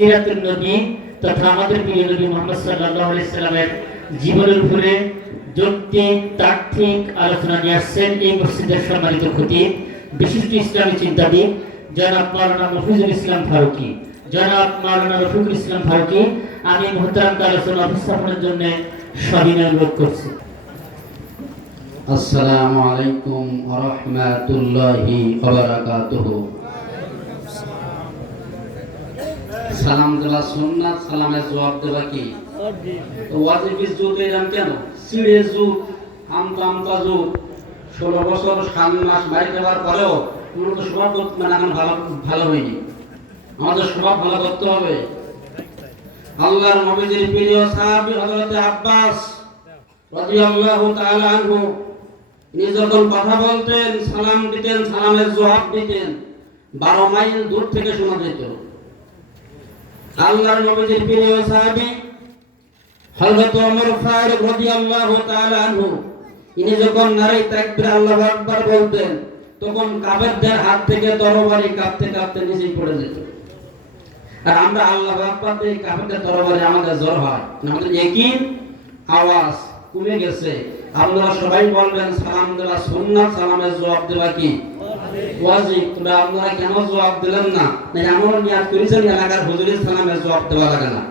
সিরাতুন নবী তথা আমাদের প্রিয় নবী মুহাম্মদ সাল্লাল্লাহু আলাইহি সাল্লামের জীবনের উপরে যৌক্তিক তাত্ত্বিক আলোচনা নিয়ে আসছেন এই মসজিদের সম্মানিত খতিব বিশিষ্ট ইসলামী চিন্তাবিদ জনাব মাওলানা মফিজুল ইসলাম ফারুকী। জনাব মাওলানা রফিকুল ইসলাম ফারুকী, আমি মুহতারাম আলোচনা উপস্থাপনের জন্য সবিনয় অনুরোধ করছি। আসসালামু আলাইকুম ওয়া রাহমাতুল্লাহি ওয়া বারাকাতুহু। সালাম দেওয়া সুন্নাত, সালামের জবাব দেওয়া কি ওয়াজিব? যুগ এরাম কেন সিড়ে যুগ, আমতা যুগ, 16 বছর 7 মাস বাইরে যাওয়ার পরেও মূলত স্বভাব মানে এখন ভালো হয়নি। আমাদের স্বভাব ভালো করতে হবে। আল্লাহর নবীজির প্রিয় সাহাবী হযরত আব্বাস রাদিয়াল্লাহু তাআলা আনহু, তিনি যখন কথা বলতেন, সালাম দিতেন, সালামের জবাব দিতেন 12 মাইল দূর থেকে শোনা যেত। আল্লাহর নবীজির প্রিয় সাহাবী হযরত ওমর ফারুক রাদিয়াল্লাহু তাআলা আনহু, তিনি যখন নারে তাকবীর আল্লাহু আকবার বলতেন, তখন কাফেরদের হাত থেকে তরবারি কাঁপতে কাঁপতে নিচে পড়ে যেত। আর আমরা আল্লাহু আকবার দিয়ে কাফেরদের তরবারি আমাদের জ্বর হয়, আমাদের ইয়াকিন আওয়াজ কমে গেছে। আপনারা সবাই বলবেন সালাম দেওয়া সুন্নাত, সালামের জবাব দেওয়া কি ওয়াজিব। তবে আপনারা কেন জবাব দিলেন না? এমন নিয়াত করেছেন এলাকার হুজুরের সালামের জবাব দেওয়া লাগে না,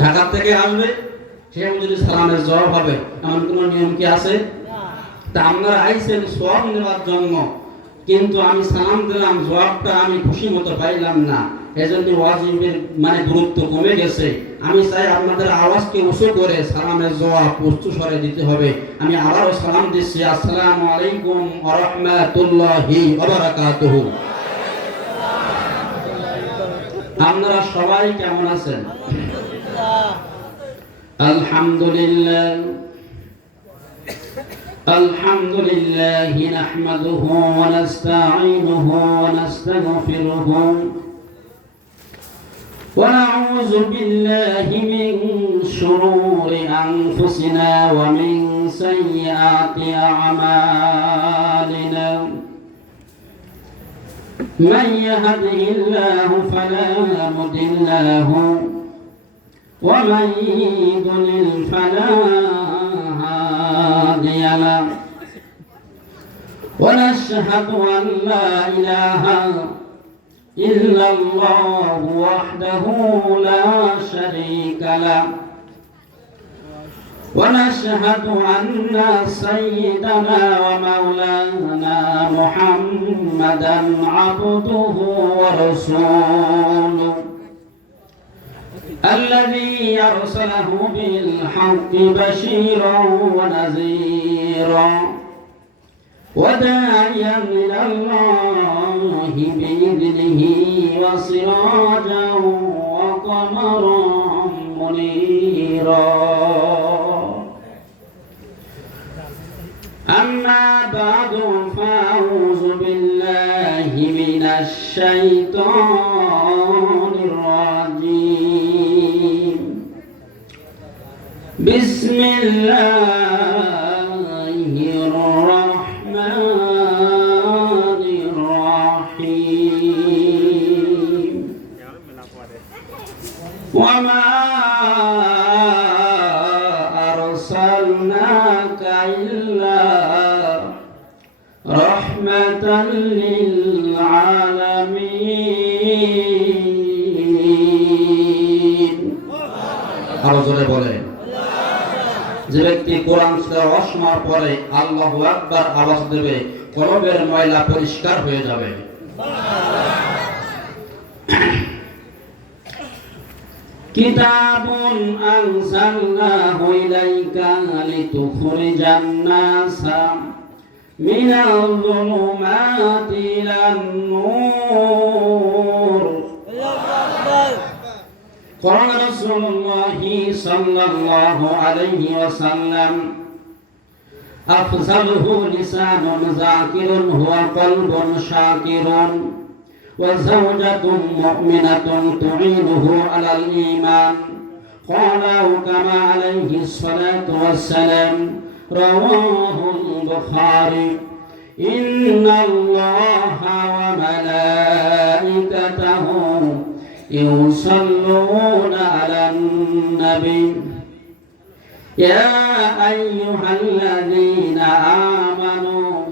ঢাকা থেকে আসবে সে হুজুরের সালামের জবাব হবে, এমন কোন নিয়ম কি আছে? তা আপনারা আইছেন সওয়াব নেওয়ার জন্য, কিন্তু আমি সালাম দিলাম, জবাবটা আমি খুশি মতো পাইলাম না, এজন্য ওয়াজিবের মানে গুরুত্ব কমে গেছে। আমি চাই আপনাদের আওয়াজকে উঁচু করে সালামের জবাব উচ্চ স্বরে দিতে হবে। আমি আবারও সালাম দিচ্ছি, আসসালামু আলাইকুম ওয়া রাহমাতুল্লাহি ওয়া বারাকাতুহু। আপনারা সবাই কেমন আছেন? আলহামদুলিল্লাহ আলহামদুলিল্লাহি নাহমাদুহু ওয়া নাস্তাঈনুহু ওয়া নাস্তাগফিরুহু ونعوذ بالله من شرور أنفسنا ومن سيئات أعمالنا من يهده الله فلا مضل له ومن يضلل فلا هادي له ونشهد أن لا إله إلا الله وحده لا شريك له ونشهد أن سيدنا ومولانا محمدا عبده ورسوله الذي أرسله بالحق بشيرا ونذيرا وداعيا إلى الله بإذنه وسراجا وقمرا منيرا. أما بعد فأعوذ بالله من الشيطان الرجيم. بسم الله الرحمن الرحيم. وما أرسلناك إلا رحمة للعالمين. আরো জোরে বলেন। যে ব্যক্তি কোরআন তেলাওয়াত শোনার পরে আল্লাহু আকবার আওয়াজ দেবে, কলবের ময়লা পরিষ্কার হয়ে যাবে। কিতাবুন আনজালনাহু ইলাইকা লিতুখরিজান নাসা মিনাল যুলুমাতি ইলান নূর। قال رسول الله صلى الله عليه وسلم أفضله لسان ذاكر هو قلب شاكر وزوجة مؤمنة تعينه على الإيمان. قاله كما عليه الصلاة والسلام. رواه البخاري. إن الله وملائكته يصلون على النبي يا أيها الذين آمنوا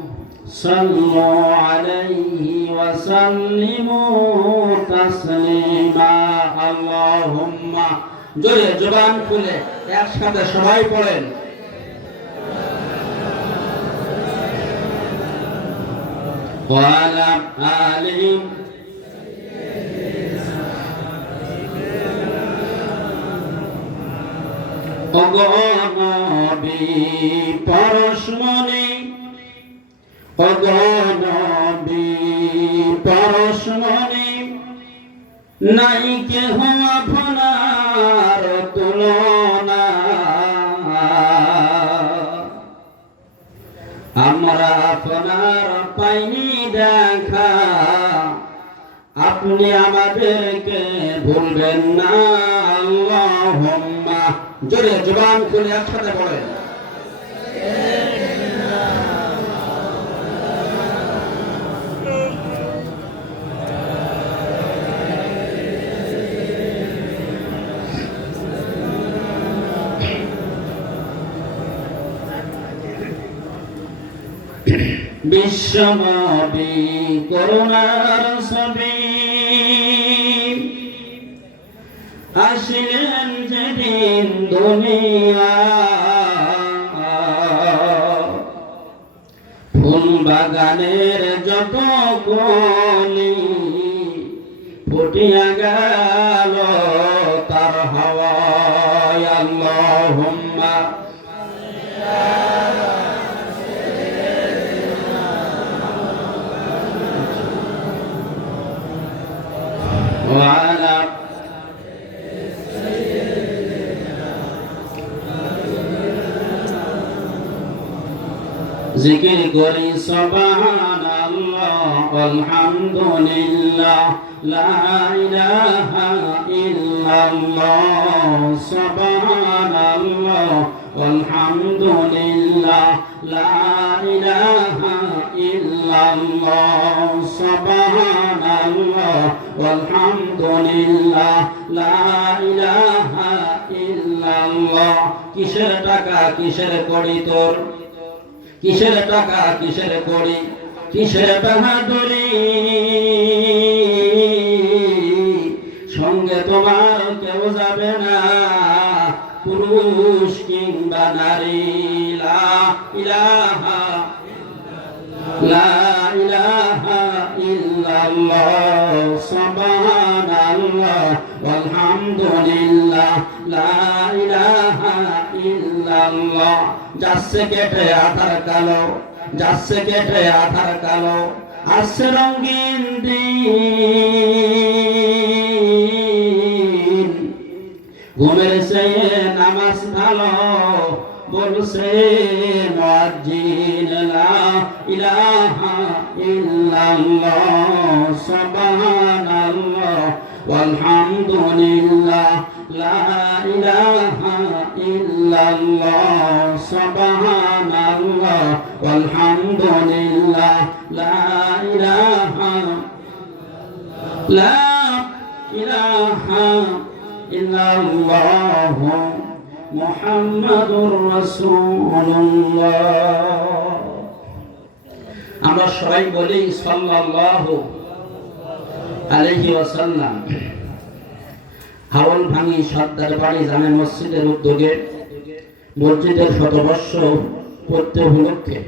صلوا عليه وسلموا تسليما اللهم জোরে জবান খুলে একসাথে সবাই পড়েন وعلى آله অগণবী পরশমণি অগণবী পরশমণি নাই কেহ আপনার তুলনা আমরা আপনার পাইনি দেখা আপনি আমাদেরকে ভুলবেন না আল্লাহুম্মা জোরে জবান খুলে একসাথে বলেন বিশ্বনবী করুণার ছবি আসিলেন যেদিন দুনিয়া ফুল বাগানের যত কলি ফুটিয়া গেল তার হাওয়ায় আল্লাহুম্মা وعلى জিকির করি সুবহানাল্লাহ আলহামদুলিল্লাহ লা ইলাহা ইল্লাল্লাহ সুবহানাল্লাহ আলহামদুলিল্লাহ লা ইলাহা ইল্লাল্লাহ সুবহানাল্লাহ আলহামদুলিল্লাহ লা ইলাহা ইল্লাল্লাহ কিসের টাকা কিসের কড়ি তোর কিসের টাকা কিসের কড়ি কিসের বাহাদুরি সঙ্গে তোমার কেউ যাবে না পুরুষ কিংবা নারী লা ইলাহা ইল্লাল্লাহ সুবহানাল্লাহ আলহামদুলিল্লাহ লা ইলাহা ইল্লাল্লাহ যাচ্ছে কেটে আধার কালো যাচ্ছে কেটে আধার কালো আসছে রঙিন দিন ঘুমের চেয়ে নামাজ ভালো বলছে মুয়াজ্জিন লা ইলাহা ইল্লাল্লাহ সুবহানাল্লাহ ওয়ালহামদুলিল্লাহ লা ইলাহা ইল্লাল্লাহ সুবহানাল্লাহ ওয়ালহামদুলিল্লাহ লা ইলাহা ইল্লাল্লাহ মুহাম্মাদুর রাসূলুল্লাহ আমরা সবাই বলি সাল্লাল্লাহু আলাইহি ওয়াসাল্লাম হাওল ভাঙি সর্দার বাড়ি জামে মসজিদের উদ্যোগে মসজিদের শতবর্ষ পূর্তি উপলক্ষে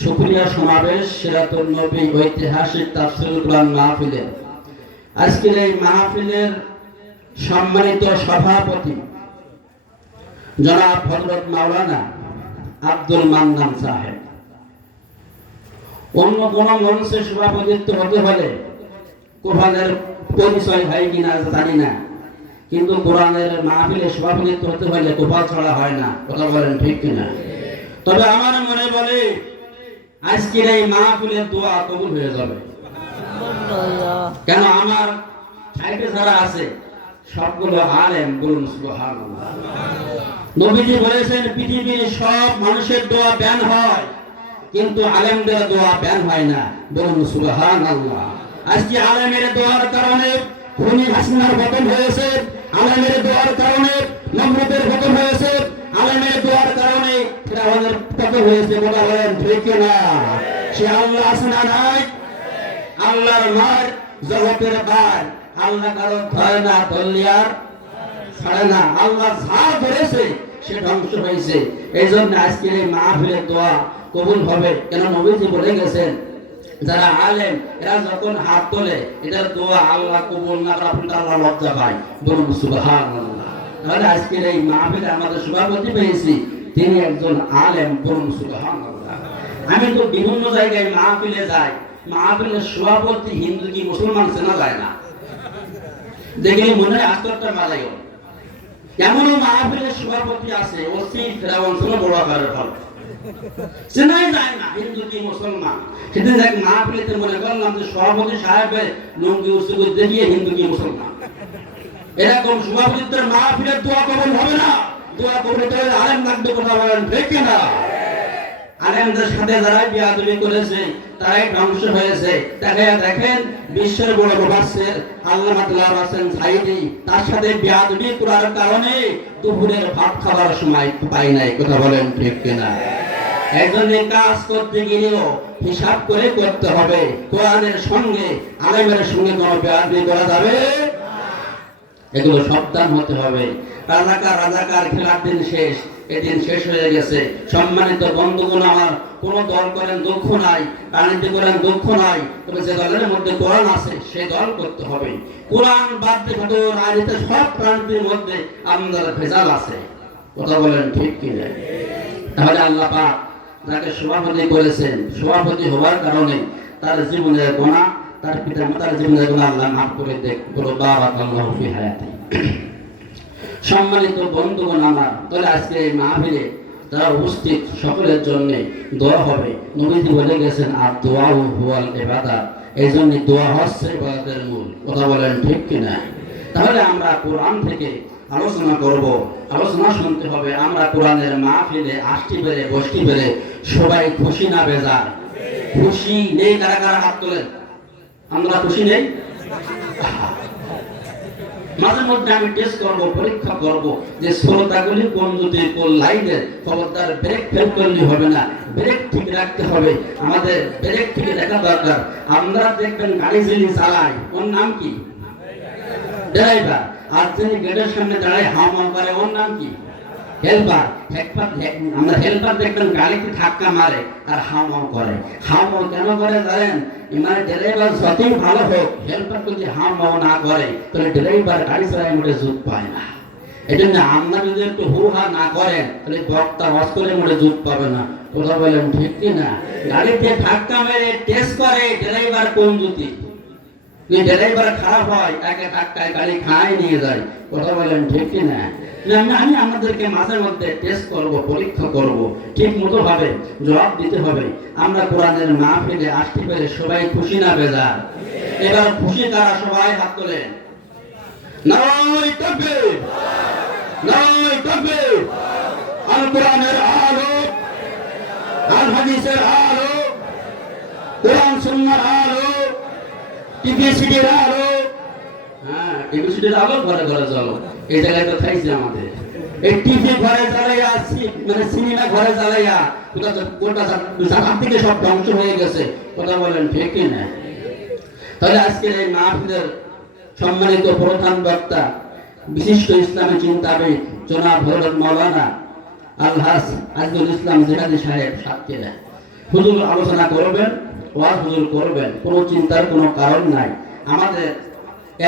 শুকরিয়া সমাবেশ সিরাতুন নবী ঐতিহাসিক তাফসীরুল কুরআন মাহফিলে আজকের এই মাহফিলের সম্মানিত সভাপতি জনাব হযরত মাওলানা আব্দুল মান্নান সাহেব অন্য কোন মঞ্চে সভাপতিত্ব হতে হলে কোরআনের পরিচয় হয় কিনা জানি না কিন্তু কোরআনের মাহফিলে সভাপতিত্ব হতে হলে কোরআন ছড়া হয় না কথা বলেন ঠিক কিনা তবে আমার মনে বলে আজকের এই মাহফিলের দোয়া কবুল হয়ে যাবে কেন আমার সাইডে যারা আছে সবগুলো আলেম বলুন সুবহানাল্লাহ নবীজি বলেছেন পৃথিবীর সব মানুষের দোয়া ব্যান হয় কিন্তু আলেমদের দোয়া ব্যান হয় না বলুন সুবহানাল্লাহ আজকে আলেমের দোয়ার কারণে খুনি হাসিনার পতন হয়েছে আলেমের দোয়ার কারণে, নমরুদের পতন হয়েছে আলেমের দোয়ার কারণে, ফিরআউনের পতন হয়েছে। কথা বলেন ঠিক না? সে আল্লাহ আছে না নাই? আল্লাহর মার জগতের বার, আল্লাহ কারো ধরে না, ধরলিয়ার ছাড়ে না। আল্লাহ যা ধরেছে সে ধ্বংস হয়েছে। এই জন্য আজকের এই মাহফিলের দোয়া কবুল হবে। কেন নবীজি বলে গেছেন, যারা আলেম এরা যখন হাত তোলে এটার দোয়া আল্লাহ কবুল না করে আল্লাহ লজ্জা পায়। বলুন সুবহানাল্লাহ। তাহলে আজকের এই মাহফিলে আমাদের সভাপতি পেয়েছি, তিনি একজন আলেম। বলুন সুবহানাল্লাহ। আমি তো বিভিন্ন জায়গায় মাহফিলে যাই, মাহফিলের সভাপতি হিন্দু কি মুসলমান চেনা যায় না, দেখলে মনে হয় আস্তরটা মারাইও। এমনও মাহফিলের সভাপতি আছে ওসি ফেরাউন বড় আকারের ফল, চেনাই যায় না হিন্দু কি মুসলমান। সেদিন এক মাহফিলেতে মনে করলাম যে সভাপতি সাহেবের লুঙ্গি উঁচু করে দেখিয়ে হিন্দু কি মুসলমান। এরকম সভাপতিত্বের মাহফিলের দোয়া কবুল হবে না। দোয়া কবুল হতে হলে আলেম লাগবে। কথা বলেন ঠিক না? আলেমদের সাথে যারা বিয়াদবি করেছে তারাই ধ্বংস হয়েছে। দেখেন বিশ্বের বড় মুফাসসির আল্লামা দিলওয়ার হোসেন সাঈদী তার সাথে বিয়াদবি করার কারণে দুপুরের ভাত খাবার সময় পাই নাই। কথা বলেন ঠিক কিনা? একজনের কাজ করতে গেলেও হিসাব করে করতে হবে। কোরআনের সঙ্গে আলেমের সঙ্গে কোনো বিয়াদবি করা যাবে না। এগুলো সাবধান হতে হবে। রাজাকার খেলার দিন শেষ, এদিন শেষ হয়ে গেছে। সম্মানিত বন্ধুগণ, আমার কোন দল করেন দুঃখ নাই, রাজনীতি করেন দুঃখ নাই, তবে যে দলের মধ্যে কোরআন আছে সেই দল করতে হবে। কোরআন বাদ দিয়ে রাজনীতি সব রাজনীতির মধ্যে আমাদের ভেজাল আছে। কথা বলেন ঠিক কি না? তাহলে আল্লাহ পাক যাকে সভাপতি করেছেন, সভাপতি হওয়ার কারণে তার জীবনের গোনা, তার পিতা মাতার জীবনের গোনা আল্লাহ মাফ করে দেখ। বলো বারাকাল্লাহু ফি হায়াতি। সম্মানিত বন্ধুগণ আমার, তাহলে আজকে এই মাহফিলে যারা উপস্থিত সকলের জন্য দোয়া হবে। নবীজি বলে গেছেন আর দোয়া হুয়াল ইবাদাত, এই জন্য দোয়া হচ্ছে ইবাদতের মূল। কথা বলেন ঠিক কিনা? তাহলে আমরা কোরআন থেকে আলোচনা করব, আলোচনা শুনতে হবে। আমরা কোরআনের মাহফিলে আসতে পেরে বসতে পেরে সবাই খুশি না বেজার? খুশি নেই? কারা কারা হাত তোলেন? আমরা খুশি নেই? মাঝে মধ্যে আমি টেস্ট করব, পরীক্ষা করব যে শ্রোতাগুলি কোন যদি কোন লাইনের খবরদার ব্রেক ফেল করলে হবে না, ব্রেক ঠিক রাখতে হবে। আমাদের ব্রেক ঠিক রাখা দরকার। আপনারা দেখবেন গাড়ি যিনি চালায় ওর নাম কি? ড্রাইভার। আর যিনি গেটের সামনে দাঁড়ায় হাওয়া করে ওর নাম কি? হেল্পার। আমরা হেল্পার দেখবেন গাড়িতে ধাক্কা মারে আর হাওয়া করে। হাওয়া কেন করে জানেন? মানে ড্রাইভার যতই ভালো হোক, হেল্পার যদি হাওয়া না করে তাহলে ড্রাইভার গাড়ি চালায় মোটে জুত পায় না। এই জন্য আমরা যদি একটু হু হা না করেন তাহলে বক্তা অস্করে মোটে জুত পাবে না। কথা বলেন ঠিক কি না? গাড়িতে ধাক্কা মেরে টেস্ট করে ড্রাইভার কোন জুতি। ড্রাইভার খারাপ হয়, একে ধাক্কায় গাড়ি খায় নিয়ে যায়। কথা বলেন ঠিক কি না? আমি আমাদেরকে মাঝে মধ্যে টেস্ট করব, পরীক্ষা করব, ঠিক মতো ভাবে জবাব দিতে হবে। আমরা কোরআনের মাহফিলে আসতে পেরে সবাই খুশি না বেজার? এবার খুশি কারা? সবাই হাত তোলেন। নারায়ে তাকবীর, নারায়ে তাকবীর। আল কোরআনের আলো, আল হাদিসের আলো, কোরআন সুন্নাহর আলো, টিভিসিটির আলো। হ্যাঁ, টিভিসিটির আলো ঘরে ঘরে জ্বলো। এই জায়গায় তো খাইছে আমাদের এই টিভি ঘরে জ্বালাইয়া, মানে সিনেমা ঘরে জ্বালাইয়া কোটা জায়গা থেকে সব ধ্বংস হয়ে গেছে। কথা বলেন ঠিক কি না? তাহলে আজকের এই মাহফিলের সম্মানিত প্রধান বক্তা বিশিষ্ট ইসলামী চিন্তাবিদ জনাব হযরত মাওলানা আলহাজ আজিজুল ইসলাম জিহাদি সাহেব সাক্ষীরা হুজুর আলোচনা করবেন, ওয়াজ হুজুর করবেন। কোনো চিন্তার কোনো কারণ নাই। আমাদের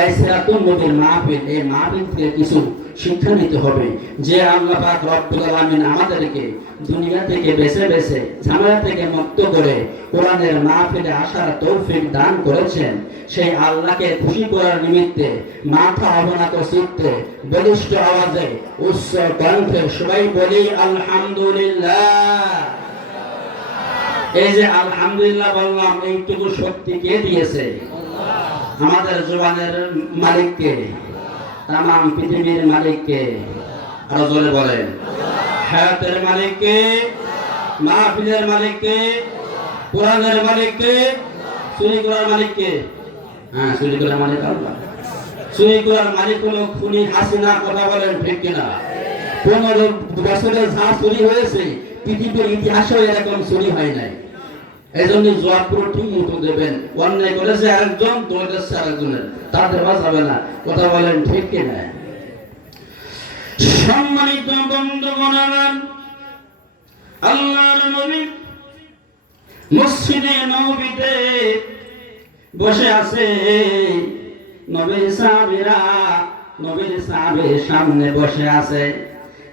এই সিরাতুন নবীর মাহফিল, এই মাহফিল থেকে কিছু শিক্ষা নিতে হবে। যে আল্লাহ পাক রব্বুল আলামিন আমাদেরকে দুনিয়া থেকে বেছে বেছে ঝামেলা থেকে মুক্ত করে কোরআনের মাহফিলে আসার তৌফিক দান করেছেন, সেই আল্লাহকে খুশি করার নিমিত্তে মাথা অবনত চিত্তে বলিষ্ঠ আওয়াজে উচ্চ কণ্ঠে সবাই বলি আলহামদুলিল্লাহ। এই যে আলহামদুলিল্লাহ বললাম, এইটুকু শক্তি কে দিয়েছে? আমাদের জবানের মালিককে, তামাম পৃথিবীর মালিককে। আরো জোরে বলেন। হায়াতের মালিককে, মাহফিলের মালিককে, কোরআনের মালিককে, চুরি করার মালিককে। হ্যাঁ, চুরি করার মালিক আল্লাহ। চুরি করার মালিক হলো খুনি হাসিনা, কথা বলেন ঠিক কিনা? 15 বছরে যা চুরি হয়েছে পৃথিবীর ইতিহাসে এরকম চুরি হয় নাই। এই জন্য জবাব পুরো ঠিক মতো দেবেন। অন্যায় করেছে আরেকজন, দৌড়েছে আরেকজনের, তা দেওয়া যাবে না, কথা বলেন ঠিক কিনা? সম্মানিত বন্ধুগণ, আল্লাহর নবী মসজিদে নববীতে বসে আছে। নবীর সাহাবীর সামনে বসে আছে।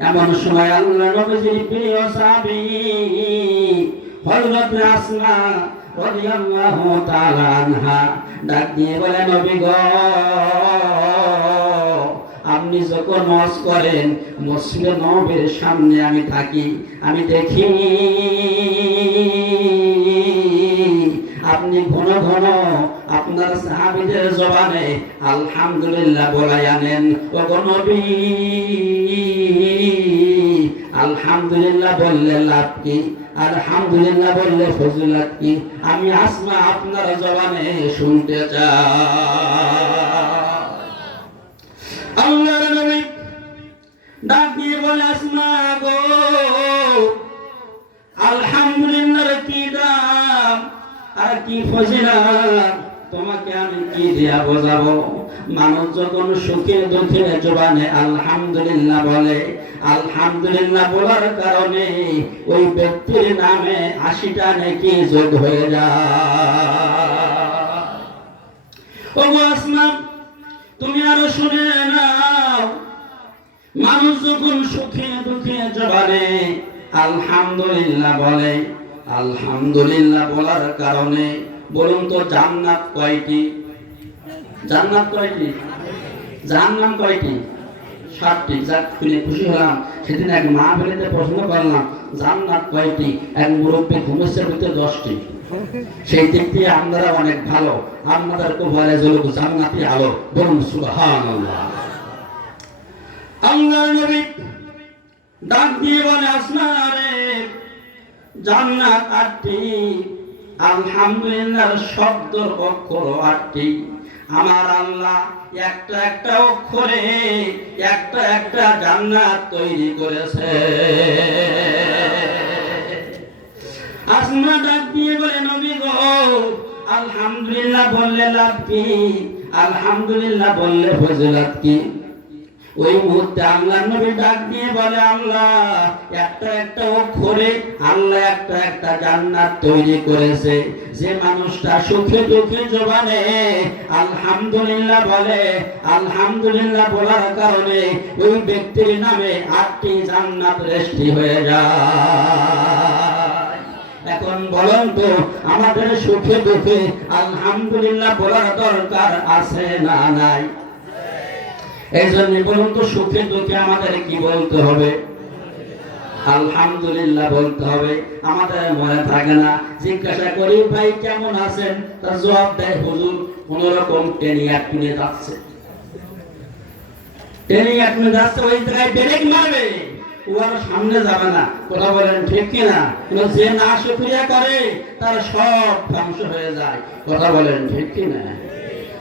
এমন সময় আল্লাহ নবীর প্রিয় সাহাবী হযরত আসমা রাদিয়াল্লাহু তাআলা আনহা ডাক দিয়ে বলে, নবী গো, আপনি যখন ওয়াজ করেন মসজিদে নববীর সামনে আমি থাকি, আমি দেখি আপনি ঘন ঘন আপনার সাহাবীদের জবানে আলহামদুলিল্লাহ বলাই আনেন। ও গো নবী, আলহামদুলিল্লাহ বললে লাভ কি? আলহামদুলিল্লাহ বললে ফজিলত কি? আমি আসমা আপনার জবানে শুনতে চাই। আল্লাহর নবী ডাক দিয়ে বলে, আসমা গো, আলহামদুলিল্লাহর কি দাম আর কি ফজিলত, তোমাকে আমি কি দিয়া বোঝাবো? মানুষ যখন সুখে দুঃখে জবানে আলহামদুলিল্লাহ বলে, আলহামদুলিল্লাহ বলার কারণে ওই ব্যক্তির নামে 80টা নেকি যোগ হয়ে যায়। ও আসমা, তুমি আরো শুনে নাও, মানুষ যখন সুখে দুঃখে জবানে আলহামদুলিল্লাহ বলে, আলহামদুলিল্লাহ বলার কারণে, বলুন তো জান্নাত কয়টি? জান্নাত কয়টি? জাহান্নাম কয়টি? 7টি। যাক, শুনে খুশি হলাম। সেদিন এক মা বলেতে প্রশ্ন করলাম জান্নাত কয়টি, এক মুরব্বী ঘুমেছে বলতে 10টি। সেই দিক দিয়ে আপনারা অনেক ভালো, আপনাদেরকে বলে জলুক জান্নাতি আলো, বলুন সুবহানাল্লাহ। আল্লাহর নবী ডাক দিয়ে বলে, আসমা রে, জান্নাত 8টি, আলহামদুলিল্লাহর শব্দ অক্ষর 8টি। আমার আল্লাহ একটা একটা অক্ষরে একটা একটা জান্নাত তৈরি করেছে। আসমা ডাক দিয়ে বলে, নবী গো, আলহামদুলিল্লাহ বললে লাভ কি? আলহামদুলিল্লাহ বললে ফজিলত কি? ওই মুহূর্তে আল্লাহ নবী ডাক দিয়ে বলে, আল্লাহ একটা একটা অক্ষরে আল্লাহ একটা একটা জান্নাত তৈরি করেছে। যে মানুষটা সুখে দুঃখে জবানে আলহামদুলিল্লাহ বলে, আলহামদুলিল্লাহ বলার কারণে ওই ব্যক্তির নামে 8টি জান্নাত সৃষ্টি হয়ে যায়। এখন বলেন তো, আমাদের সুখে দুঃখে আলহামদুলিল্লাহ বলার দরকার আছে না নাই? এই জন্য বলুন তো, সুখে দুঃখে আমাদের কি বলতে হবে? আলহামদুলিল্লাহ বলতে হবে। আমাদের মনে থাকে না, জিজ্ঞাসা করি ভাই কেমন আছেন, তার জবাব দেয় হুজুর কোন রকম টেনে আটকে যাচ্ছে, টেনে আটকে যাচ্ছে, ওই জায়গায় ব্রেক মারবে, ও আর সামনে যাবে না, কথা বলেন ঠিক কিনা? যে না শুকরিয়া করে তার সব ধ্বংস হয়ে যায়, কথা বলেন ঠিক কিনা?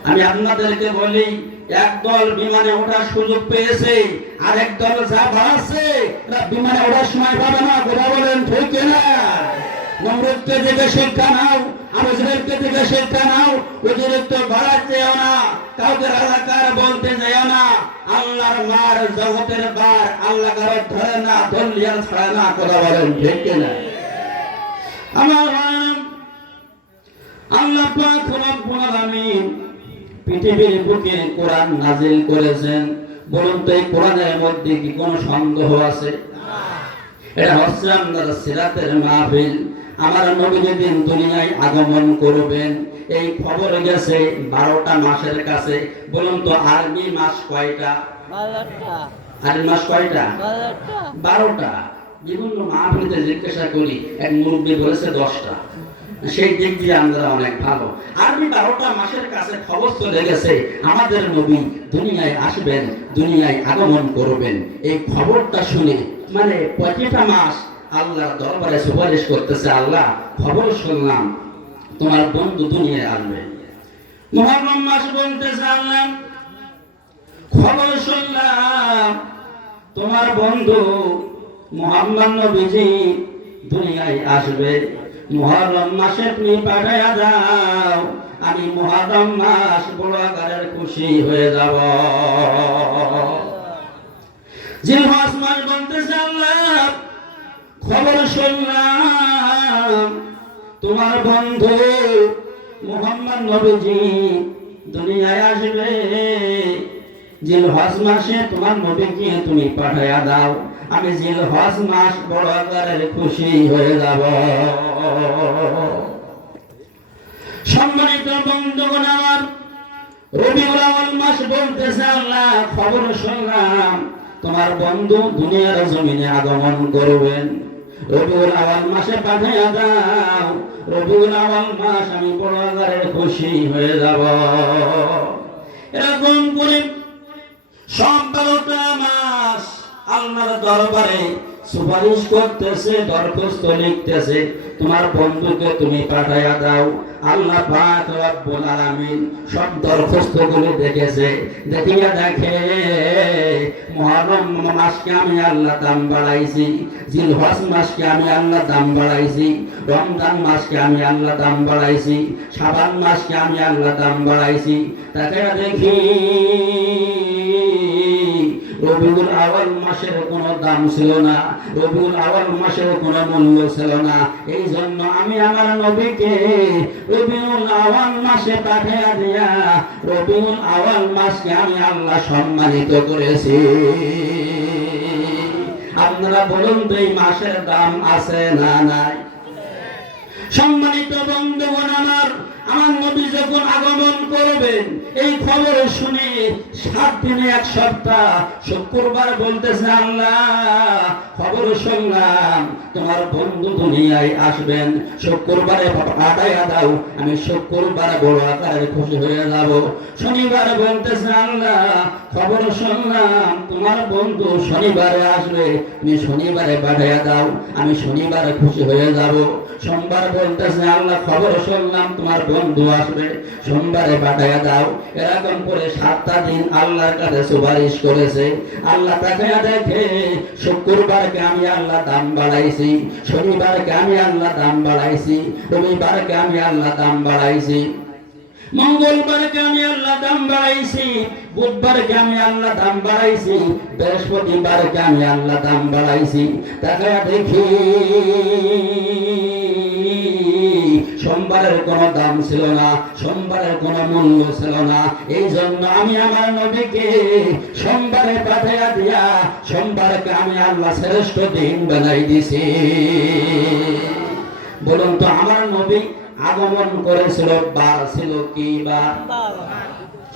আমি আপনাদেরকে বলি, একদল বিমানে ওঠার সুযোগ পেয়েছে, আর একদল যা বাড়াচ্ছে বিমানে ওঠার সময় পাবে না, কথা বলেন ঠিক না? নমরুদকে দেখে শিক্ষা নাও, আবুজেলকে দেখে শিক্ষা নাও, অতিরিক্ত বাড়াতে যেও না, কাউকে রাজাকার বলতে যেও না। আল্লাহর মার জগতের বার, আল্লাহ কারো ধরে না, ধরলিয়ার ছাড়ে না, কথা বলেন ঠিক না? আমার আল্লাহ পাক রব্বুল আলামিন পৃথিবীর বুকে কোরআন নাজিল করেছেন। বলুন তো, এই কোরআনের মধ্যে কি কোনো সন্দেহ আছে? এটা হচ্ছে আপনার সিরাতের মাহফিল। আমার নবী যেদিন দুনিয়ায় আগমন করবেন, এই খবর গেছে 12টা মাসের কাছে। বলুন তো, আরবি মাস কয়টা? 12টা। আরবি মাস কয়টা? 12টা। বিভিন্ন মাহফিলে জিজ্ঞাসা করি, এক মুরব্বী বলেছে 10টা। সেই দিক দিয়ে আমরা অনেক ভালো। আরবি 12টা মাসের কাছে খবর চলে গেছে আমাদের নবী দুনিয়ায় আসবেন, দুনিয়ায় আগমন করবেন। এই খবরটা শুনে মানে প্রতিটা মাস আল্লাহর দরবারে সুপারিশ করতেছে, আল্লাহ খবর শুনলাম তোমার বন্ধু দুনিয়ায় আসবে। মুহররম মাস বলতেছে, আল্লাহ খবর শুনলাম তোমার বন্ধু মুহাম্মদ নবীজি দুনিয়ায় আসবে, মুহররম মাসে তুমি পাঠায়া দাও, আমি মুহররম মাস বড় আকারের খুশি হয়ে যাব। জিলহজ মাস বলতেছে আল্লাহ খবর শুনলাম তোমার বন্ধু মুহাম্মদ নবীজি দুনিয়ায় আসবে, জিলহজ মাসে তোমার নবীকে তুমি পাঠায়া দাও, আমি জিলহজ মাস বড় আকারের খুশি হয়ে যাব। সম্মানিত বন্ধুগণ আমার, রবিউল আউয়াল মাস বলতেছে আল্লাহ খবর শুনলাম তোমার বন্ধু দুনিয়ার জমিনে আগমন করবেন, রবিউল আউয়াল মাসে পাঠায়া দাও, রবিউল আউয়াল মাস আমি বড় আকারের খুশি হয়ে যাব। এরকম করে সব 12টা মাস আল্লাহর দরবারে সুপারিশ করতেছে, দরখাস্ত লিখতেছে, তোমার বন্ধুকে তুমি পাঠায়া দাও। আল্লাহ পাক রব্বুল আলামিন সব দরখাস্তগুলো দেখেছে, দেখিয়া দেখে মুহররম মাসকে আমি আল্লাহ দাম বাড়াইছি, জিলহজ মাসকে আমি আল্লাহ দাম বাড়াইছি, রমজান মাসকে আমি আল্লাহ দাম বাড়াইছি, শাবান মাসকে আমি আল্লাহ দাম বাড়াইছি। তাকে দেখি রবিউল আউয়াল মাসের কোনো দাম ছিল না, রবিউল আউয়াল মাসের কোনো মূল্য ছিল না। এই জন্য আমি আমার নবীকে রবিউল আউয়াল মাসে পাঠিয়ে দিয়া রবিউল আউয়াল মাসকে আমি আল্লাহ সম্মানিত করেছি। আপনারা বলুন তো এই মাসের দাম আছে না নাই? সম্মানিত বন্ধুগণ আমার, আমার নবী যখন আগমন করবেন এই খবর শুনে 7 দিনে 1 সপ্তাহ শুক্রবার বলতেছে আল্লাহ খবর শুনলাম তোমার বন্ধু দুনিয়ায় আসবেন, শুক্রবারে পাঠায়া দাও, আমি শুক্রবার বড় আকারে খুশি হয়ে যাব। শনিবার বলতেছে আল্লাহ খবর শুনলাম তোমার বন্ধু শনিবারে আসবে, তুমি শনিবারে পাঠায়া দাও, আমি শনিবারে খুশি হয়ে যাব। সোমবার বলতেছে আল্লাহ খবর শুনলাম তোমার বন্ধু আসবে, সোমবারে পাঠায়া দাও। এরকম করে 7টা দিন আল্লাহর কাছে সুপারিশ করেছে। আল্লাহ তাকে দেখে শুক্রবারকে আমি আল্লাহ দাম বাড়াইছি, শনিবারকে আমি আল্লাহ দাম বাড়াইছি, রবিবারকে আমি আল্লাহ দাম বাড়াইছি, মঙ্গলবারকে আমি আল্লাহ দাম বাড়াইছি, বুধবারকে আমি আল্লাহ দাম বাড়াইছি, বৃহস্পতিবারকে আমি আল্লাহ দাম বাড়াইছি। তাকে দেখি সোমবারের কোনো দাম ছিল না, সোমবারের কোনো মূল্য ছিল না। এই জন্য আমি আমার নবীকে সোমবারে পাঠিয়ে দিয়া সোমবারকে আমি আল্লাহ শ্রেষ্ঠ দিন বানাই দিছি। বলুন তো আমার নবী আগমন করেছিল বার ছিল কি বার?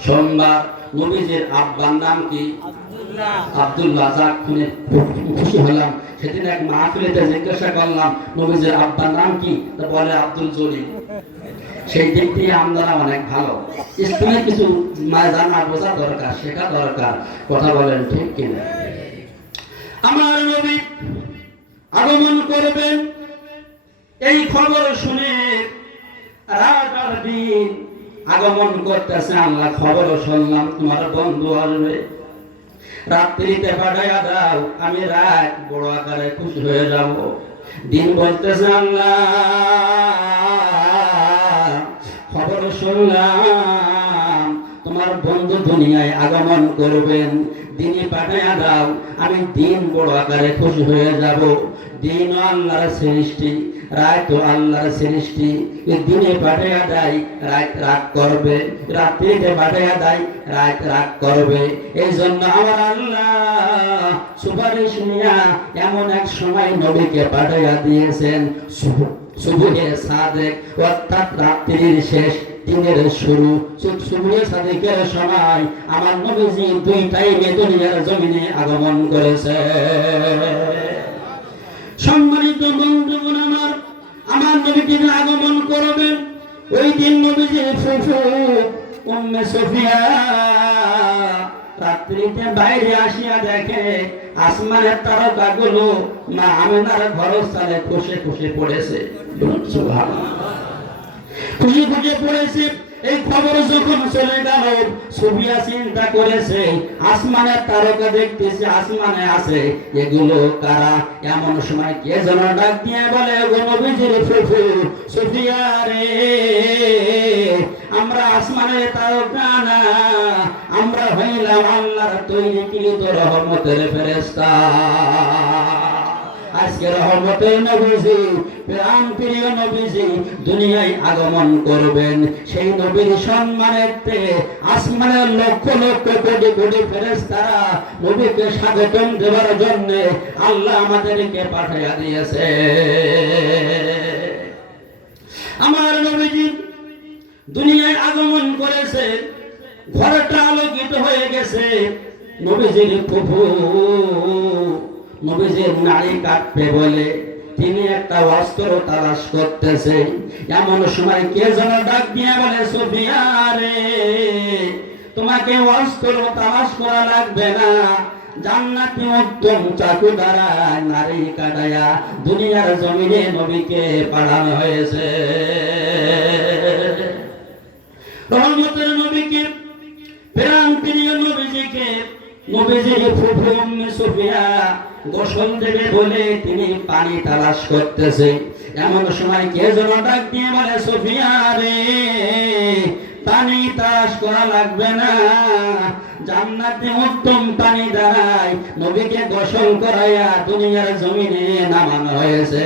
সোমবার। নবীজির আব্বার নাম কি? আব্দুল্লাহ। যাক শুনে খুশি হলাম। সেদিন এক মাহফিলেতে জিজ্ঞাসা করলাম নবীজির আব্বার নাম কি, তা বলে আব্দুল জলিল। সেই দিক দিয়ে আমরা অনেক ভালো, ইসলামে কিছু জানা বোঝা দরকার, শেখা দরকার। কথা বলেন ঠিক কিনা? আমার নবী আগমন করবেন এই খবর শুনে রাত আর দিন আগমন করতেছে আল্লাহ খবর শুনলাম তোমার বন্ধু আসবে, রাত্রিতে পাঠাইয়া দাও, আমি রাত বড় আকারে খুশি হয়ে যাব। দিন বলতেছে আল্লাহ খবর শুনলাম তোমার বন্ধু দুনিয়ায় আগমন করবেন, দিনে পাঠাইয়া দাও, আমি দিন বড় আকারে খুশি হয়ে যাব। দিন আল্লাহর সৃষ্টি, রাত আল্লাহর সৃষ্টি। দিনে পাঠাইয়া দেয় রাত রাগ করবে, রাত্রিতে পাঠাইয়া দেয় রাত রাগ করবে। এই জন্য আমার আল্লাহ সুপারিশ নিয়া এমন এক সময় নবীকে পাঠাইয়া দিয়েছেন সুবহে সাদেক, অর্থাৎ রাত্রির শেষ দিনের শুরু। সুবহে সাদেকের সময় আমার নবীজি 2 টাইমে দুনিয়ার জমিনে আগমন করেছে। সম্মানিত বন্ধুগণ আমার, আমার নবী দিন আগমন করবেন ওই দিন নবীজির ফুফু উম্মে সুফিয়া রাত্রিতে বাইরে আসিয়া দেখে আসমানের তারকাগুলো মা আমিনার ঘরস্থানে খুশি খুশি পড়েছে। সুবহানাল্লাহ, খুশি খুশি পড়েছে। এই খবর যখন চলে গেল, সুফিয়া চিন্তা করেছে আসমানে তারকা দেখতেছে, আসমানে আছে, এগুলো কারা? এমন সময় কে যেন ডাক দিয়ে বলে, গো নবীজির ফুফু সুফিয়া রে, আমরা আসমানের তারকা না, আমরা হইলাম আল্লাহর তৈরিকৃত রহমতের ফেরেশতা। আজকে রহমতের নবীজি, প্রাণ প্রিয় নবীজি দুনিয়ায় আগমন করবেন। সেই নবীর সম্মানেতে আসমানের লক্ষ লক্ষ কোটি কোটি ফেরেশতারা নবীকে স্বাগতম দেওয়ার জন্য আল্লাহ আমাদেরকে পাঠিয়ে দিয়েছে। আমার নবীজি দুনিয়ায় আগমন করেছে, ঘরটা আলোকিত হয়ে গেছে। নবীজির ফুফু নবীজির নাড়ি কাটবে বলে তিনি একটা অস্ত্র তালাশ করতেছে। এমন সময় কে যেন ডাক দিয়ে বলে, সুফিয়া রে, তোমাকে অস্ত্র তালাশ করা লাগবে না, জান্নাতি উত্তম চাকু দ্বারা নারী কাটায়া দুনিয়ার জমিনে নবীকে পাঠানো হয়েছে। রহমতের নবীকে, প্রাণ প্রিয় নবীজিকে নবীজির ফুফু উম্মে সুফিয়া গোসল দেবে বলে তিনি পানি তালাশ করতেছে। এমন সময় কে যেন ডাক দিয়ে বলে, সুফিয়া রে, পানি তালাশ করা লাগবে না, জান্নাতে উত্তম পানি দ্বারাই নবীকে গোসল করাইয়া দুনিয়ার জমিনে নামানো হয়েছে।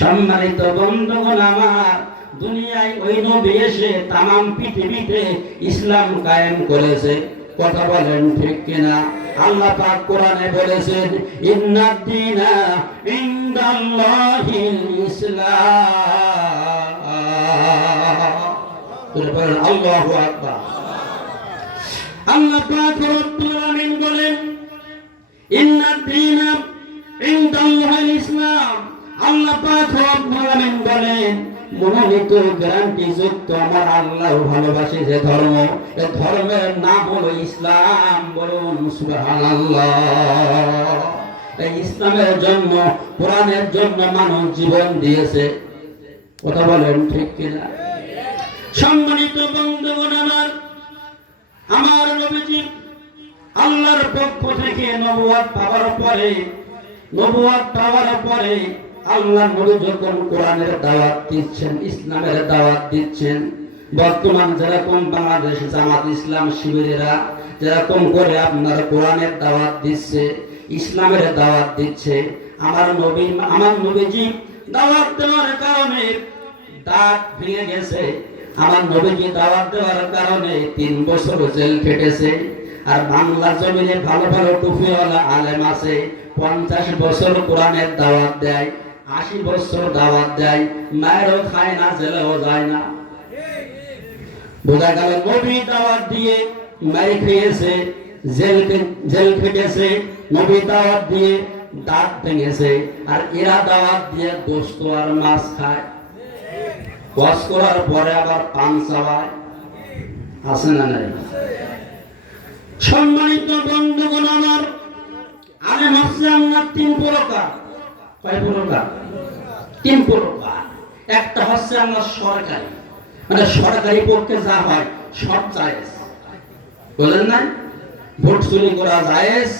সম্মানিত বন্ধুগণ আমার, দুনিয়ায় ওই নবী এসে তামাম পৃথিবীতে ইসলাম কায়েম করেছে। কথা বলেন ঠিক কিনা? আল্লাহ পাক কোরআনে বলেছেন, ইন্নাদ দীনা ইনদাল্লাহিল ইসলাম। আল্লাহু আকবার। আল্লাহ পাক রব্বুল আলামিন বলেন, ইন্নাদ দীনা ইনদাল্লাহিল ইসলাম। আল্লাহ পাক রব্বুল আলামিন বলেন, মনোনীত গ্যারান্টি যুক্ত আমার আল্লাহ ভালোবাসে যে ধর্ম, এই ধর্মের নাম হলো ইসলাম। বলুন সুবহানাল্লাহ। এই ইসলামের জন্য, কোরআনের জন্য মানুষ জীবন দিয়েছে। কথা বলেন ঠিক কিনা? সম্মানিত বন্ধুগণ আমার, আমার নবীজি আল্লাহর পক্ষ থেকে নবুয়ত পাওয়ার পরে আল্লাহ নবী যখন কোরআনের দাওয়াত দিচ্ছেন, ইসলামের দাওয়াত দিচ্ছেন, বর্তমান যেরকম বাংলাদেশ জামাত ইসলাম শিবিরেরা যেরকম করে আপনার কোরআনের দাওয়াত দিচ্ছে, ইসলামের দাওয়াত দিচ্ছে, আমার নবীজি দাওয়াত দেওয়ার কারণে দাঁত ভেঙে গেছে। আমার নবীজি দাওয়াত দেওয়ার কারণে 3 বছর জেল খেটেছে। আর বাংলা জমিনে ভালো ভালো টুপিওয়ালা আলেম আছে, 50 বছর কোরআনের দাওয়াত দেয়, 80 বছর দাওয়াত দেয়, মায়েরও খায় না, জেলেও যায় না। বোঝা গেল নবী দাওয়াত দিয়ে মায়ের খেয়েছে, জেল খেটেছে, নবী দাওয়াত দিয়ে দাঁত ভেঙেছে। আর এরা দাওয়াত দিয়ে গোশত আর মাছ খায়, ওয়াজ করার পরে আবার পান চাওয়ায়। আছে না নাই? সম্মানিত বন্ধুগণ আমার, আলেম হচ্ছে আমরা 3 প্রকার। কয় প্রকার? 3 প্রকার। একটা হচ্ছে আমরা সরকারি, মানে সরকারি পক্ষে যা হয় সব জায়েজ। বলেন না, ভোট চুরি করা জায়েজ,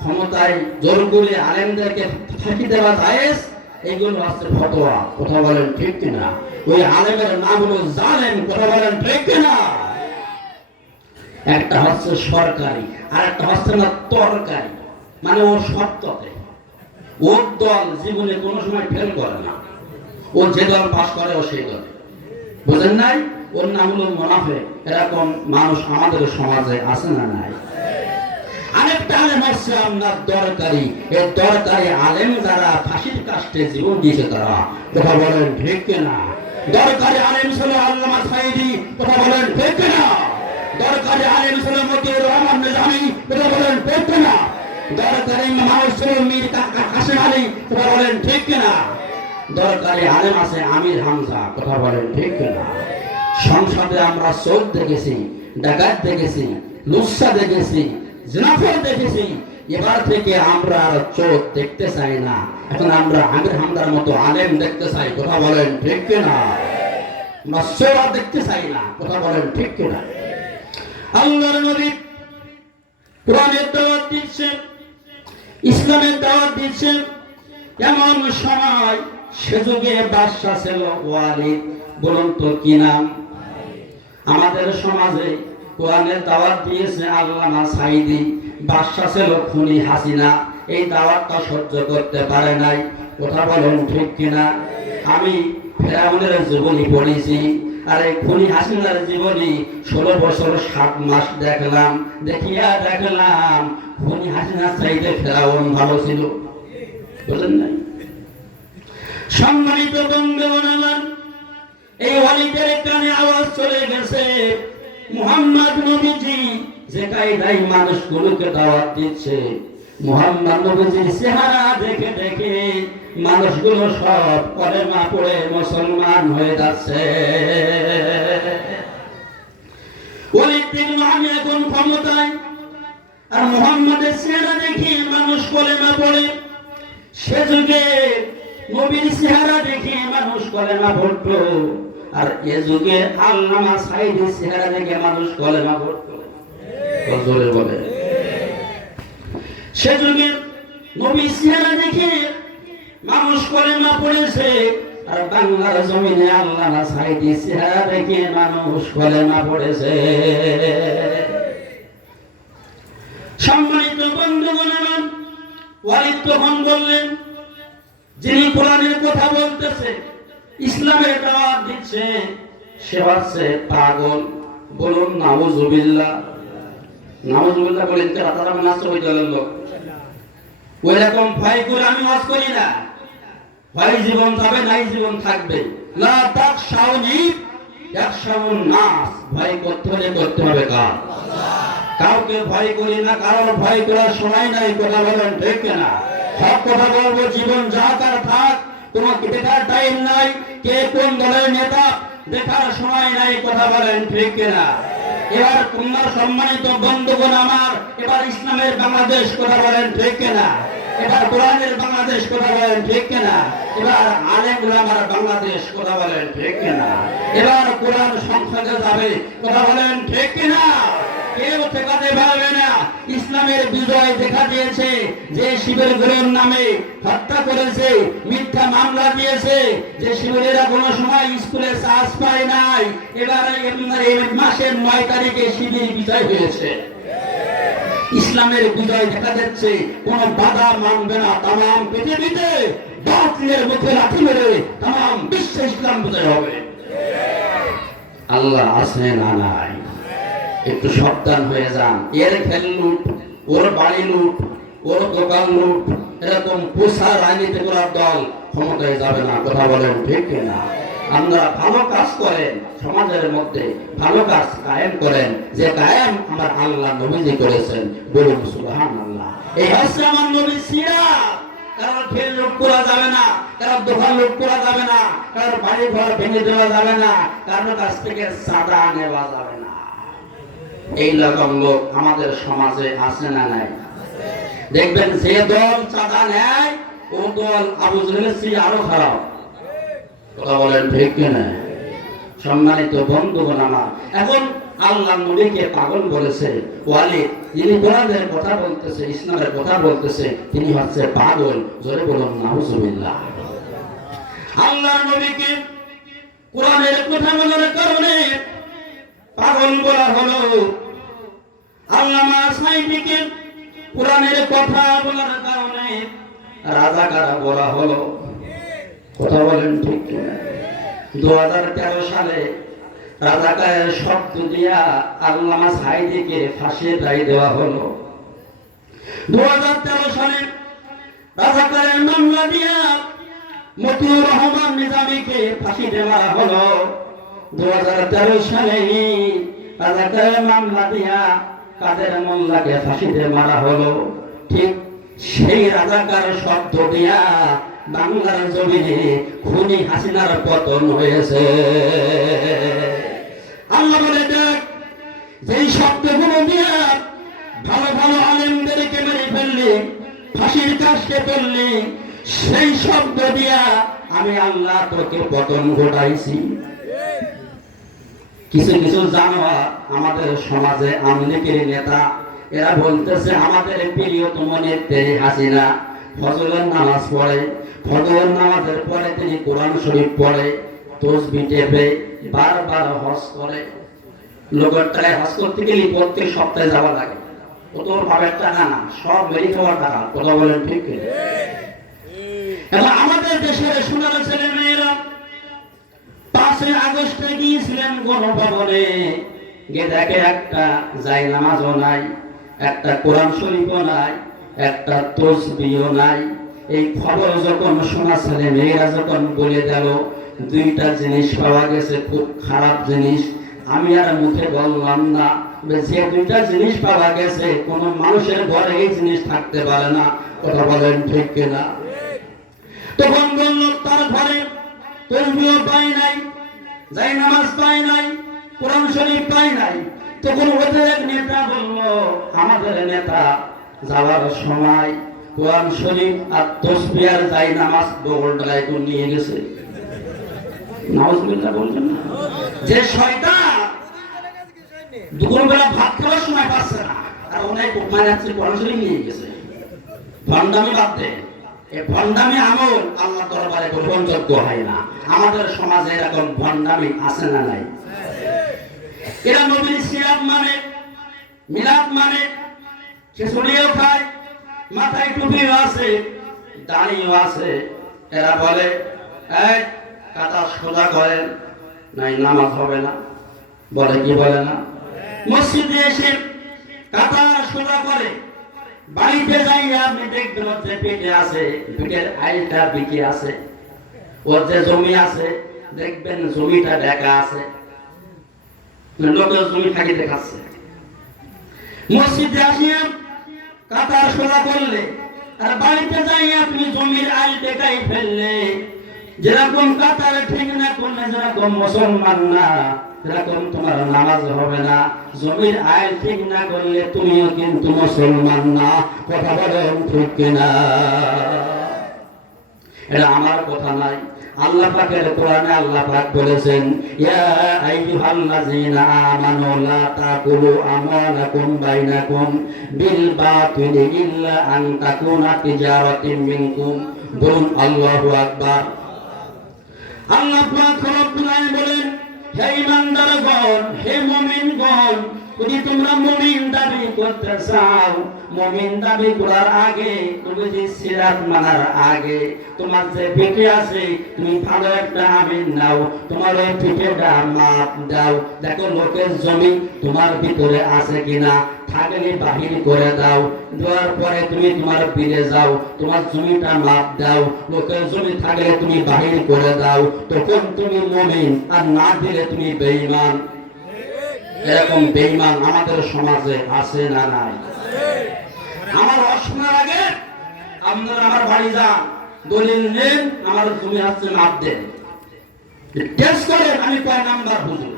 ক্ষমতায় জোর করে আলেমদেরকে ফাঁকি দেওয়া জায়েজ, এগুলো হচ্ছে ফতোয়া। কথা বলেন ঠিক কিনা? ওই আলেমের নাম হলো জালেম। কথা বলেন ঠিক কিনা? একটা হচ্ছে সরকারি, আর একটা হচ্ছে না তরকারি, মানে ওর সত্যতে ওর দল জীবনে কোনো সময় ফেল করে না, ও যে দল পাস করে ও সেই দল। বুঝেন নাই? ওর নাম হলো মুনাফিক। এরকম মানুষ আমাদের সমাজে আছে না নাই? আরেকটা আলেম হচ্ছে আপনার দরকারি। এই দরকারি আলেম যারা ফাঁসির কাস্টে জীবন দিয়েছে তারা। কথা বলেন ঠিক কিনা? দরকারি আলেম ছিল আল্লামা সাঈদী। কথা বলেন ঠিক কিনা? দরকারি আলেম ছিল মতিউর রহমান নিজামী। কথা বলেন ঠিক কিনা? দরকারি মানুষ ছিল মীর কাসেম আলী। কথা বলেন ঠিক কিনা? দরকারি আলেম আছে আমির হামজা। কথা বলেন ঠিক কিনা? সংসদে আমরা চোর দেখেছি, ডাকাত দেখেছি, লুচ্ছা দেখেছি, জিনাফর দেখেছি। এবার থেকে আমরা আর চোর দেখতে চাই না, এখন আমরা আমির হামদার মতো আলেম দেখতে চাই। কথা বলেন ঠিক কিনা? আমরা সোরা দেখতে চাই না, কথা বলেন ঠিক কিনা? আল্লাহর নবী কোরআনের দাওয়াত দিচ্ছেন, ইসলামের দাওয়াত দিচ্ছেন, এমন সময় সে যুগে বাদশা ছিল ওয়ালিদ। বলুন তো কি নাম? আমাদের সমাজে কোরআনের দাওয়াত দিয়েছে আল্লামা সাঈদী, বাদশা ছিল খুনি হাসিনা। এই দাওয়াতটা সহ্য করতে পারে নাই, কথা বলেন ঠিক কিনা? আমি ফেরাউনের জীবনী পড়েছি, আর এই খুনি হাসিনার জীবনী 16 বছর 7 মাস দেখলাম। দেখলাম খুনি হাসিনা চাইতে ফেরাউন ভালো ছিল, বুঝলেন না? সম্মানিত বন্ধুগণ আমার, এই ওয়ালিদের কানে আওয়াজ চলে গেছে, মুহাম্মদ নবীজি যে কায়দায় মানুষগুলোকে দাওয়াত দিচ্ছে, মুহাম্মদ নবীজির চেহারা দেখে দেখে মানুষগুলো সব কলেমা পড়ে মুসলমান হয়ে যাচ্ছে। ওয়ালিদ দেখলো আমি এখন ক্ষমতায়, আর মুহাম্মদের চেহারা দেখে মানুষ কলেমা পড়ে। সে যুগে নবীর চেহারা দেখে মানুষ কলেমা পড়তো, আর এ যুগে আল্লামা সাঈদীর চেহারা দেখে মানুষ কলেমা পড়তো। জোরে বলে। সে যুগে নবীর চেহারা দেখে মানুষ কলেমা পড়েছে, আর বাংলার জমিনে আল্লামা সাঈদীর চেহারা দেখে মানুষ কলেমা পড়েছে। সম্মানিত বন্ধুগণ আমার, ওয়ালিদ তখন বললেন, যিনি কোরআনের কথা বলতেছে, ইসলামের দাওয়াত দিচ্ছে, সে হচ্ছে পাগল। বলুন নাউজুবিল্লাহ। নাউজুবিল্লাহ বলেন কে? তারা নাস্ত হয়ে গেল লোক। ওই রকম ভয় করে আমি ওয়াজ করি না। ভয় জীবন যাবে, নাই জীবন থাকবে। লা তাখশাউনি ইয়াখশাউন নাস। ভয় করতে হলে করতে হবে কার? কাউকে ভয় করি না, কারণ ভয় করার সময় নাই, কথা বলেন ঠিক কিনা? সব কথা বলবো, জীবন যা তার থাক, তোমাকে দেখার টাইম নাই, কে কোন দলের নেতা দেখার সময় নাই, কথা বলেন ঠিক কিনা? এবার তোমার সম্মানিত বন্ধুগণ আমার, এবার ইসলামের বাংলাদেশ, কথা বলেন ঠিক কিনা? এবার কোরআনের বাংলাদেশ, কথা বলেন ঠিক কিনা? এবার আলেম ওলামার বাংলাদেশ, কথা বলেন ঠিক কিনা? এবার কোরআন সংসদে যাবে, কথা বলেন ঠিক কিনা? কেউ ঠেকাতে পারবে না। ইসলামের বিজয় দেখা দিয়েছে, যে শিবের গুরুর নামে হত্যা করেছে, মিথ্যা মামলা দিয়েছে, যে শিবিরেরা কোনো সময় স্কুলে চান্স পায় নাই, এবার এই মাসের 9 তারিখে শিবির বিজয় হয়েছে। ইসলামের বিজয় দেখা যাচ্ছে, কোন বাধা মানবে না। তাম পৃথিবীতে বাতিলের মুখে লাথি মেরে তাম বিশ্বে ইসলাম বিজয় হবে। আল্লাহ আছে না নাই? একটু সাবধান হয়ে যান। এর খেল লুট, ওর বাড়ি লুট, ওর দোকান লুট, এরকম পোষা রাজনীতি করার দল ক্ষমতায় যাবে না, কথা বলেন ঠিক কিনা? আমরা ভালো কাজ করেন, সমাজের মধ্যে ভালো কাজ কায়েম করেন, যে কায়েম আমার আল্লাহ নবীজি করেছেন। বলুন সুবহানাল্লাহ। এই হচ্ছে আমার নবীর সিরাত। কারণ ফের লুট করা যাবে না, কারণ দোকান লুট করা যাবে না, কারণ বাড়ি ঘর ভেঙে দেওয়া যাবে না, কারোর কাছ থেকে চাঁদা নেওয়া যাবে না। এই রকম লোক আমাদের সমাজে আছে না নাই? দেখবেন যে দল চাঁদা নেয়, ও দল আবু জেহেলের চেয়ে আরো খারাপ, কথা বলেন ঠিক কিনা? সম্মানিত বন্ধুগণ আমার, এখন আল্লাহ নবীকে পাগল বলেছে ওয়ালিদ, যিনি কোরআনের কথা বলতেছে, ইসলামের কথা বলতেছে, তিনি হচ্ছে পাগল। জোরে বলুন নাউজুবিল্লাহ। আল্লাহ নবীকে কোরআনের কথা বলার কারণে পাগল বলা হলো, আল্লামা সাঈদীকে কোরআনের কথা বলার কারণে রাজাকার বলা হলো, কথা বলেন ঠিক কিনা? 2013 সালে রাজাকারের শব্দ দিয়া আল্লামা সাঈদীকে ফাঁসির রায় দেওয়া হলো। 2013 সালে রাজাকারের মামলা দিয়া মতিউর রহমান নিজামীকে ফাঁসি দেওয়া হলো। 2013 সালে রাজাকারের মামলা দিয়া কাদের মোল্লাকে ফাঁসিতে মারা হলো। ঠিক সেই রাজাকার শব্দ দিয়া বাংলার জমিনে খুনি হাসিনার পতন হয়েছে। আল্লাহ বলে দেখ, যেই শব্দগুলো দিয়া ভালো ভালো আলেমদেরকে মেরে ফেললি, ফাঁসির কাজকে ফেললি, সেই শব্দ দিয়া আমি আল্লাহ তোকে পতন ঘটাইছি। কিছু কিছু জানোয়ার আমাদের সমাজে আওয়ামী লীগের নেতা, এরা বলতেছে আমাদের প্রিয়তম নেত্রী হাসিনা ফজরের নামাজ পড়ে, ফজরের নামাজের পরে তিনি কোরআন শরীফ পড়ে, তসবিহ টেপে, বারবার হজ করে। লোকের টাকায় হজ করতে গেলে প্রত্যেক সপ্তাহে যাওয়া লাগে, ও তোর বাবার টাকা না, সব মেরে খাওয়ার টাকা। কথা বলেন ঠিক কি? এখন আমাদের দেশের সোনার ছেলে মেয়েরা 5 আগস্টে গিয়েছিলেন গণভবনে, গিয়ে দেখে একটা জায় নামাজও নাই, একটা কোরআন শরীফও নাই, একটা তসবিহও নাই। এই খবর যখন শোনা ছেলে মেয়েরা যখন বলে গেল, দুইটা জিনিস পাওয়া গেছে, খুব খারাপ জিনিস। আমি আর মুখে বললাম না, যে দুইটা জিনিস পাওয়া গেছে কোন মানুষের ঘরে এই জিনিস থাকতে পারে না। কথা বলেন ঠিক কিনা? তখন বলল তার ঘরে তসবিহ পাই নাই, জায় নামাজ পাই নাই, কোরআন শরীফ পাই নাই। তখন ওদের এক নেতা বলল, আমাদের নেতা যাওয়ার সময় কোরআন শরীফ আর তসবিহ আর জায় নামাজ বগলটায় করে নিয়ে গেছে। নাউজুবিল্লাহ বলছেন না? যে শয়তান দুপুরবেলা ভাত খাওয়ার সময় পাচ্ছে না, আর অনেক মানে হচ্ছে কোরআন শরীফ নিয়ে গেছে। ভণ্ডামি বাদ দে, এই ভণ্ডামি আমল আল্লাহ দরবারে গ্রহণযোগ্য হয় না। আমাদের সমাজে এরকম ভণ্ডামি আছে না নাই? এরা নবীর সিরাত মানে, মিলাদ মানে, খিচুড়িও খায়, মাথায় টুপিও আছে, দাঁড়িয়েও আছে। এরা বলে এই কাটা সোজা করেন, নাই নামাজ হবে না। বলে কি বলে না? মসজিদে এসে কাতা সোজা করে, বাড়িতে যাই আপনি দেখবেন ওর যে পেটে আছে, পিঠের আইলটা বিকে আছে, ওর যে জমি আছে দেখবেন জমিটা ঢাকা আছে, লোকের জমি থাকি দেখাচ্ছে। মসজিদে আসিয়া কাতার সোজা করলে আর বাড়িতে যাই আপনি জমির আইল দেখাই ফেললে, যেরকম কাতার ঠিক না করলে যেরকম মুসলমান না, এরকম তোমার নামাজ হবে না। জমির আইল ঠিক না করলে তুমিও কিন্তু মুসলমান না। কথা বলেন ঠিক কিনা? এটা আমার কথা নাই, আল্লাহ পাকের কোরআনে আল্লাহ পাক বলেছেন, ইয়া আইয়ুহাল্লাযীনা আমানু লা তাকুলু আমওয়ালাকুম বাইনাকুম বিল বাতিলি ইল্লা আন তাকুনা তিজারাতিন মিনকুম। বলুন আল্লাহু আকবার। আল্লাহ পাক রব্বুল আলামিন বলেন, হে ঈমানদারগণ, হে মুমিনগণ, যদি তোমরা মুমিন দাবি করতে চাও, মুমিন দাবি করার আগে তুমি যে সিরাত মানার আগে তোমার যে পেটে আছে তুমি ভালো একটা আমিন নাও, তোমার ওই পেটেটা মাপ দাও, দেখো লোকের জমি তোমার ভিতরে আছে কিনা, থাকলে বাহির করে দাও, দেওয়ার পরে তুমি তোমার ফিরে যাও, তোমার জমিটা মাপ দাও, লোকের জমি থাকলে তুমি বাহির করে দাও, তখন তুমি মুমিন, আর না দিলে তুমি বেঈমান। এরকম বেঈমান আমাদের সমাজে আছে না নাই? আমার অশোনার আগে আপনারা আমার বাড়ি যান, দলিল নেন, আমার জমি আছে মাপ দেন, টেস্ট করেন আমি কয় নাম্বার হুজুর।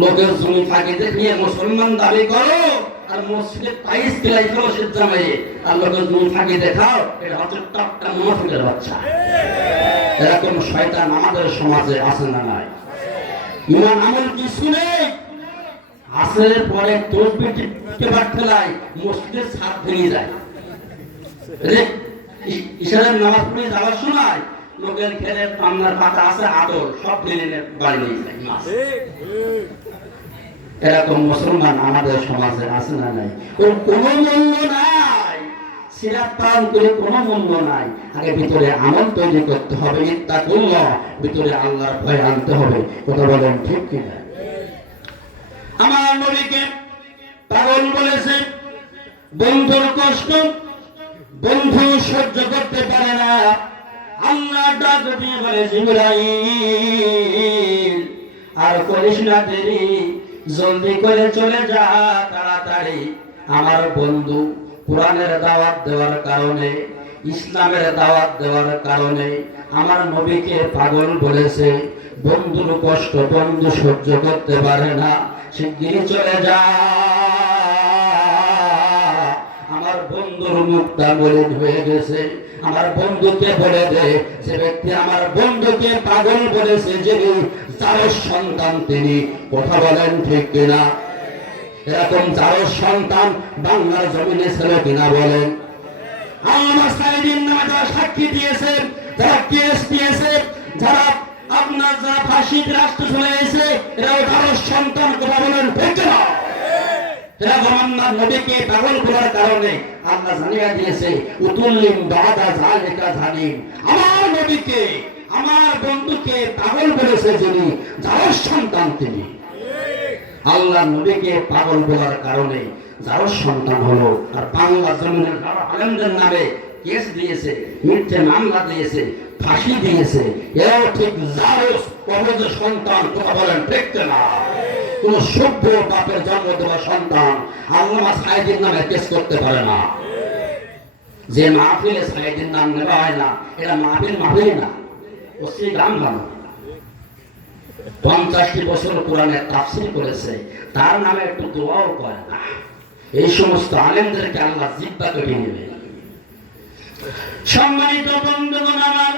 লোকের জমি থাকে দেখিয়ে মুসলমান দাবি করো, আর মসজিদে টাইস দিলাই ফেলো জামাই, আর লোকের জমি থাকে দেখাও, এটা হচ্ছে টাটকা মুনাফিকের বাচ্চা। এরকম শয়তান আমাদের সমাজে আছে না নাই? ইমান আমল কিছু নেই, আসরের পরে তসবিহ টেপার ঠেলায় মসজিদের ছাদ ভেঙে যায়। ইশারের নামাজ পড়ে যাওয়ার সময় লোকের ঘেরে পান্নার পাতা আছে, আদর সব টেনে বাড়ি নিয়ে যায়। এরকম মুসলমান আমাদের সমাজে আছে না নাই? ওর কোনো মূল্য নাই, সিরাত পালন করে কোনো মূল্য নাই। আগে ভিতরে আমল তৈরি করতে হবে, ইত্তাকুল্লাহ, ভিতরে আল্লাহর ভয় আনতে হবে। কথা বলেন ঠিক কিনা? আমার নবীকে পাগল বলেছে, বন্ধুর কষ্ট বন্ধু সহ্য করতে পারে না। আল্লাহ ডাক দিয়ে বলে, জিবরাইল আর করিস না দেরি, জলদি করে চলে যা তাড়াতাড়ি। আমার বন্ধু কোরআনের দাওয়াত দেওয়ার কারণে, ইসলামের দাওয়াত দেওয়ার কারণে আমার নবীকে পাগল বলেছে। বন্ধুর কষ্ট বন্ধু সহ্য করতে পারে না, শিগগিরই চলে যা। আমার বন্ধুর মুখটা মলিন হয়ে গেছে। আমার বন্ধুকে বলে দে, যে ব্যক্তি আমার বন্ধুকে পাগল বলেছে, যিনি যার সন্তান তিনি, কথা বলেন ঠিক কিনা? এরকম যার সন্তান বাংলার জমিনে ছিল কিনা বলেন? আল্লামা সাইদিন নামে যারা সাক্ষী দিয়েছে, যারা কেস দিয়েছে, যারা আপনার যারা ফাঁসির রাষ্ট্র চলে এসে, এরাও যার সন্তান, কথা বলেন ঠিক কিনা? এরকম আমার নবীকে পাগল করার কারণে আল্লাহ জানিয়ে দিয়েছে, উতুল্লিম বাদা জালিকা জালিম। আমার নবীকে, আমার বন্ধুকে পাগল বলেছে যিনি, যার সন্তান তিনি। আল্লাহ নবীকে পাগল বলার কারণে যার সন্তান হলো। আর বাংলা জমিনের যারা আলেমদের নামে কেস দিয়েছে, মিথ্যে মামলা দিয়েছে, ফাঁসি দিয়েছে, এরাও ঠিক যার অবৈধ সন্তান, কথা বলেন ঠিক না? কোন সভ্য বাপের জন্ম দেওয়া সন্তান আল্লামা সাইদির নামে কেস করতে পারে না। যে মাহফিলে সাইদির নাম নেওয়া হয় না, এটা মাহফিল না, ও শ্রী গান গানো। 50টি বছর কোরআনের তাফসীর করেছে, তার নামে একটু দোয়াও করে না। এই সমস্ত আলেমদেরকে আল্লাহ জিব্বা কেটে নেবে। সম্মানিত বন্ধুগণ আমার,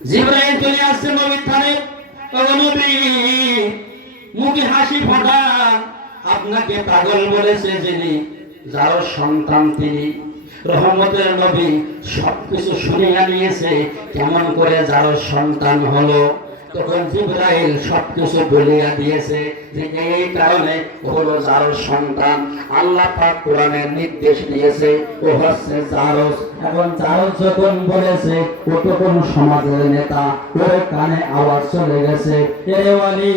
জিবরাইল চলে আসছে নবীর ধারে, নবী মুখে হাসি ফোটান, আপনাকে পাগল বলেছে যিনি, যার সন্তান তিনি। রহমতের নবী সবকিছু শুনিয়া নিয়েছে, কেমন করে যার সন্তান হলো। তখন জিবরাইল সবকিছু বলিয়া দিয়েছে যে এই কারণে হলো যার সন্তান। আল্লাহ পাক কোরআনে নির্দেশ দিয়েছে, ও হচ্ছে জারজ। এখন জারজ যখন বলেছে, ও তো কোন সমাজের নেতা, ওর কানে আওয়াজ চলে গেছে, এ ওয়ালি